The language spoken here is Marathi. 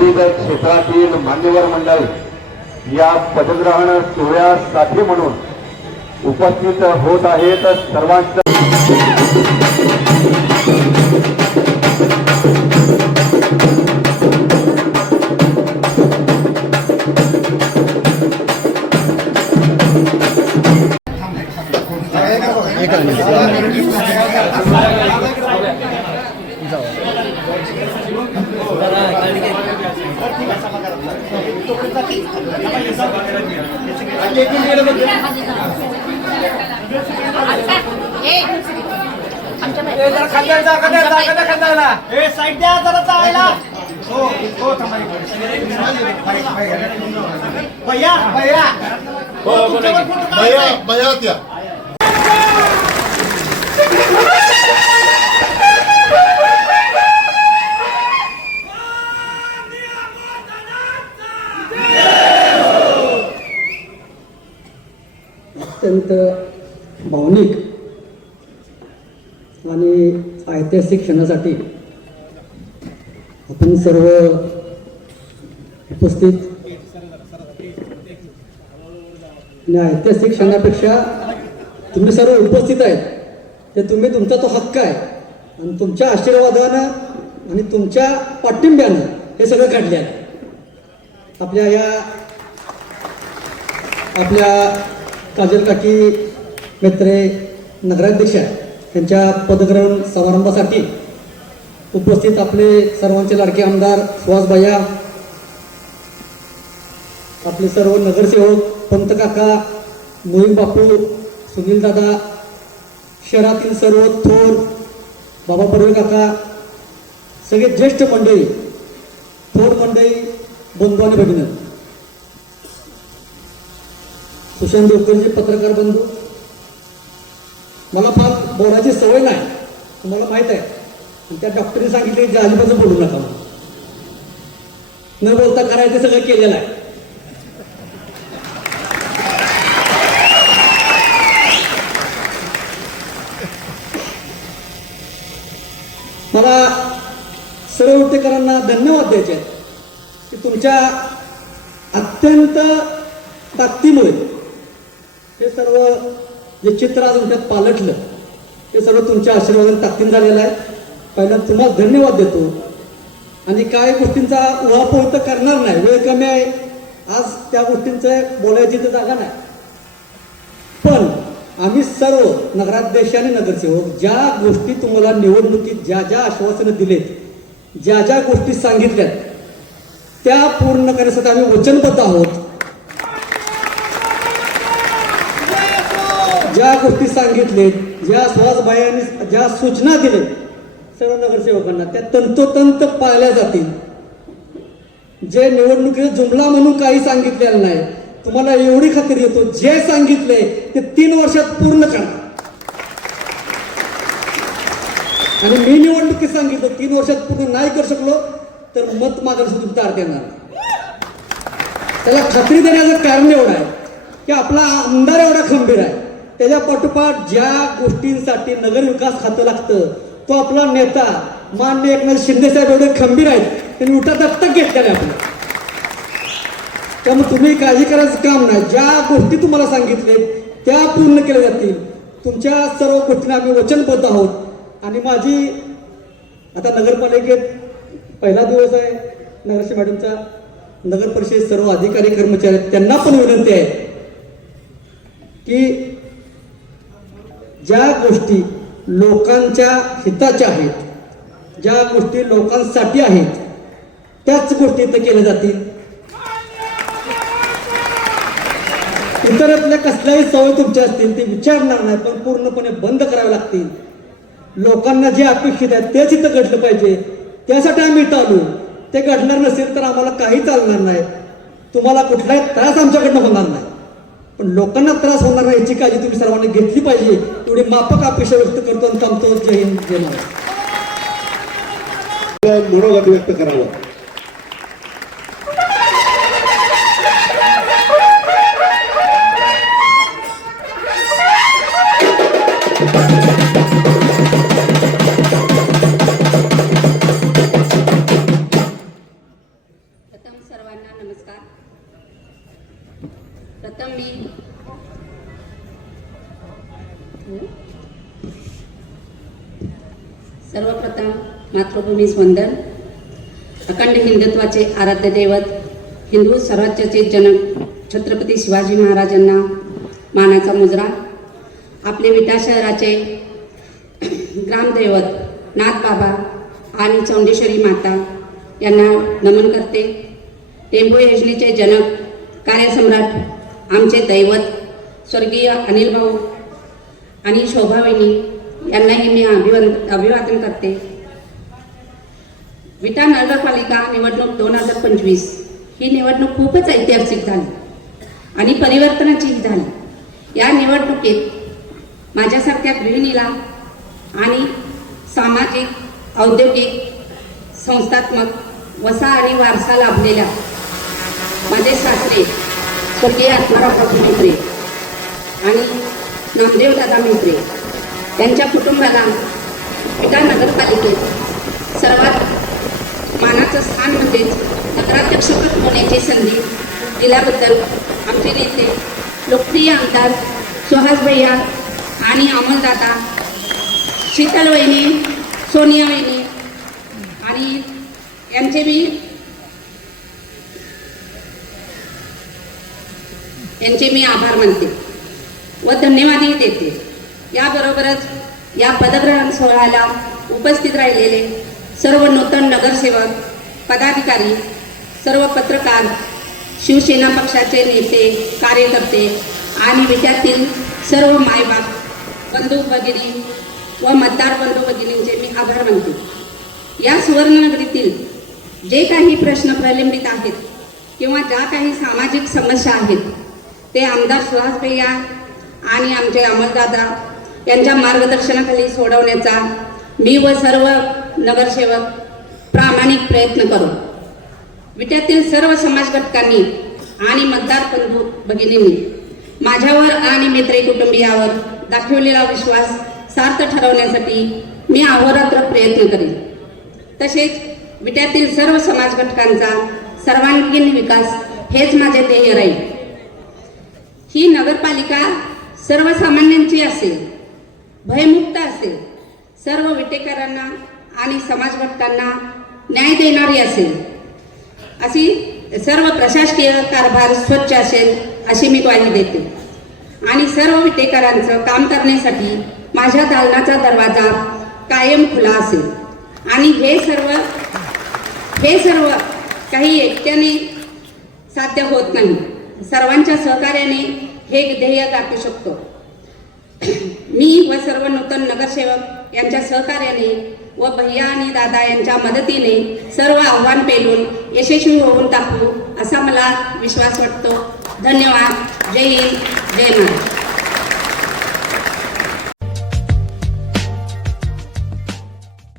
विविध क्षेत्रातील मान्यवर मंडळी या पदग्रहण सोहळ्यासाठी म्हणून उपस्थित होत आहेत. सर्वांचं अत्यंत भावनिक आणि ऐतिहासिक क्षणासाठी आपण सर्व उपस्थित आणि ऐतिहासिक क्षणापेक्षा तुम्ही सर्व उपस्थित आहेत ते तुम्ही तुमचा तो हक्क आहे आणि तुमच्या आशीर्वादानं आणि तुमच्या पाठिंब्यानं हे सगळं घडले आहे. आपल्या काजल काकी मेत्रे नगराध्यक्ष यांच्या पदग्रहण समारंभासाठी उपस्थित आपले सर्वांचे लाडके आमदार सुहास भैया, आपले सर्व नगरसेवक पंत काका, मोहीम बापू, सुनील दादा, शहरातील सर्व थोर बाबा बर्वे काका, सगळे ज्येष्ठ मंडळी, थोर मंडळी, बंधू आणि भगिनी, सुशांत देवकरजी पत्रकार बंधू, मला फार बोलायची सवय नाही तुम्हाला माहित आहे. आणि त्या डॉक्टरने सांगितले जे अजिबात बोलू नका, न बोलता करायचं सगळं केलेलं आहे. मला सर्व उद्योजकांना धन्यवाद द्यायचे आहेत की तुमच्या अत्यंत ताकदीमुळे हे सर्व जे चित्र आज तुमच्यात पालटलं ते सर्व तुमच्या आशीर्वादाने ताकदीन झालेलं आहे. पहिल्यांदा तुम्हाला धन्यवाद देतो. आणि काय गोष्टींचा उहापोह तर करणार नाही, वेळ कमी आहे, आज त्या गोष्टींचं बोलायची तर जागा नाही. पण आम्ही सर्व नगराध्यक्ष आणि नगरसेवक ज्या गोष्टी तुम्हाला निवडणुकीत ज्या ज्या आश्वासनं दिलेत, ज्या ज्या गोष्टी सांगितल्यात त्या पूर्ण करण्यासाठी आम्ही वचनबद्ध आहोत. ज्या गोष्टी सांगितलेत, ज्या सुहासभाईंनी ज्या सूचना दिल्या सर्व नगरसेवकांना त्या तंतोतंत पाळल्या जातील. जे निवडणुकीचा जुमला म्हणून काही सांगितलेलं नाही, तुम्हाला एवढी खात्री येतो जे सांगितलंय ते 3 वर्षात पूर्ण करा. आणि मी निवडणुकीत सांगितलं 3 वर्षात पूर्ण नाही करू शकलो तर मत मागायला तुमचा अर्थ येणार. त्याला खात्री देण्याचं कारण एवढं आहे की आपला आमदार एवढा खंबीर आहे. त्याच्या पाठोपाठ ज्या गोष्टींसाठी नगरविकास खातं लागतं तो आपला नेता माननीय एकनाथ शिंदे साहेब एवढे खंबीर आहेत, त्यांनी उठा दत्तक घेतलेले आपलं. त्यामुळे तुम्ही काळजी करायचं काम नाही. ज्या गोष्टी तुम्हाला सांगितले त्या पूर्ण केल्या जातील. तुमच्या सर्व गोष्टींना आम्ही वचनबद्ध आहोत. आणि माझी आता नगरपालिकेत पहिला दिवस आहे नगरसेवक मॅडमचा, नगर परिषद सर्व अधिकारी कर्मचारी त्यांना पण विनंती आहे की ज्या गोष्टी लोकांच्या हिताच्या आहेत, ज्या गोष्टी लोकांसाठी आहेत त्याच गोष्टी इथे केल्या जातील. इतरातल्या कसल्याही सवय तुमच्या असतील ते विचारणार नाही, पण पूर्णपणे बंद करावे लागतील. लोकांना जे अपेक्षित आहे तेच इथं घडलं पाहिजे, त्यासाठी आम्ही इथं आलो. ते घडणार नसेल तर आम्हाला काही चालणार नाही. तुम्हाला कुठलाही त्रास आमच्याकडनं होणार नाही, पण लोकांना त्रास होणार नाही याची काळजी तुम्ही सर्वांनी घेतली पाहिजे. एवढी माफक अपेक्षा व्यक्त करतो आणि थांबतो. जय हिंद, जय महाराष्ट्र. मनोगत व्यक्त करावं. प्रथम मी सर्वप्रथम मातृभूमीस वंदन. अखंड हिंदुत्वाचे आराध्य दैवत हिंदू स्वराज्याचे जनक छत्रपती शिवाजी महाराजांना मानाचा मुजरा. आपले विटा शहराचे ग्रामदैवत नाथबाबा आणि चौंडेश्वरी माता यांना नमन करते. टेंबू योजनेचे जनक कार्यसम्राट आमचे दैवत स्वर्गीय अनिल भाऊ आणि शोभावहिनी यांनाही मी अभिवादन करते. विटा नगरपालिका निवडणूक 2025 ही निवडणूक खूपच ऐतिहासिक झाली आणि परिवर्तनाचीही झाली. या निवडणुकीत माझ्यासारख्या गृहिणीला आणि सामाजिक औद्योगिक संस्थात्मक वसा आणि वारसा लाभलेल्या माझे सासरे स्वर्गीय आत्माराव मेत्रे आणि नामदेव दादा मेत्रे त्यांच्या कुटुंबाला विटा नगरपालिकेत सर्वात मानाचं स्थान म्हणजेच नगराध्यक्षपद होण्याची संधी दिल्याबद्दल आमचे नेते लोकप्रिय आमदार सुहास भैया आणि अमोलदादा, शीतल वहिनी, सोनिया वहिनी आणि यांचे मी आभार मानते व धन्यवादही देते. याबरोबरच या पदग्रहण सोहळ्याला उपस्थित राहिलेले सर्व नूतन नगरसेवक, पदाधिकारी, सर्व पत्रकार, शिवसेना पक्षाचे नेते, कार्यकर्ते आणि विट्यातील सर्व मायबाप, बंधू भगिनी व मतदार बंधू भगिनींचे मी आभार मानते. या सुवर्णनगरीतील जे काही प्रश्न प्रलंबित आहेत किंवा ज्या काही सामाजिक समस्या आहेत ते आमदार सुहास भैया आणि आमचे अमलदादा यांच्या मार्गदर्शनाखाली सोडवण्याचा मी व सर्व नगरसेवक प्रामाणिक प्रयत्न करू. विट्यातील सर्व समाज घटकांनी आणि मतदार बंधू भगिनींनी माझ्यावर आणि मित्र कुटुंबियावर दाखवलेला विश्वास सार्थ ठरवण्यासाठी मी अहोरात्र प्रयत्न करेन. तसेच विट्यातील सर्व समाज घटकांचा सर्वांगीण विकास हेच माझे ध्येय राहील. ही नगरपालिका सर्वसामान्यांची असेल, भयमुक्त असेल, सर्व विटेकरांना आणि समाज घटकांना न्याय देणारी असेल, अशी सर्व प्रशासकीय कारभार स्वच्छ असेल अशी मी ग्वाही देते. आणि सर्व विटेकरांचं काम करण्यासाठी माझ्या दालनाचा दरवाजा कायम खुला असेल. आणि हे सर्व काही एकट्याने साध्य होत नाही. सर्वांच्या सहकार्याने हे ध्येय गाठू शकतो. मी व सर्व नूतन नगरसेवक यांच्या सहकार्याने व भैया आणि दादा यांच्या मदतीने सर्व आव्हान पेलून यशस्वी होऊन टाकू असा मला विश्वास वाटतो. धन्यवाद. जय हिंद, जय महाराष्ट्र.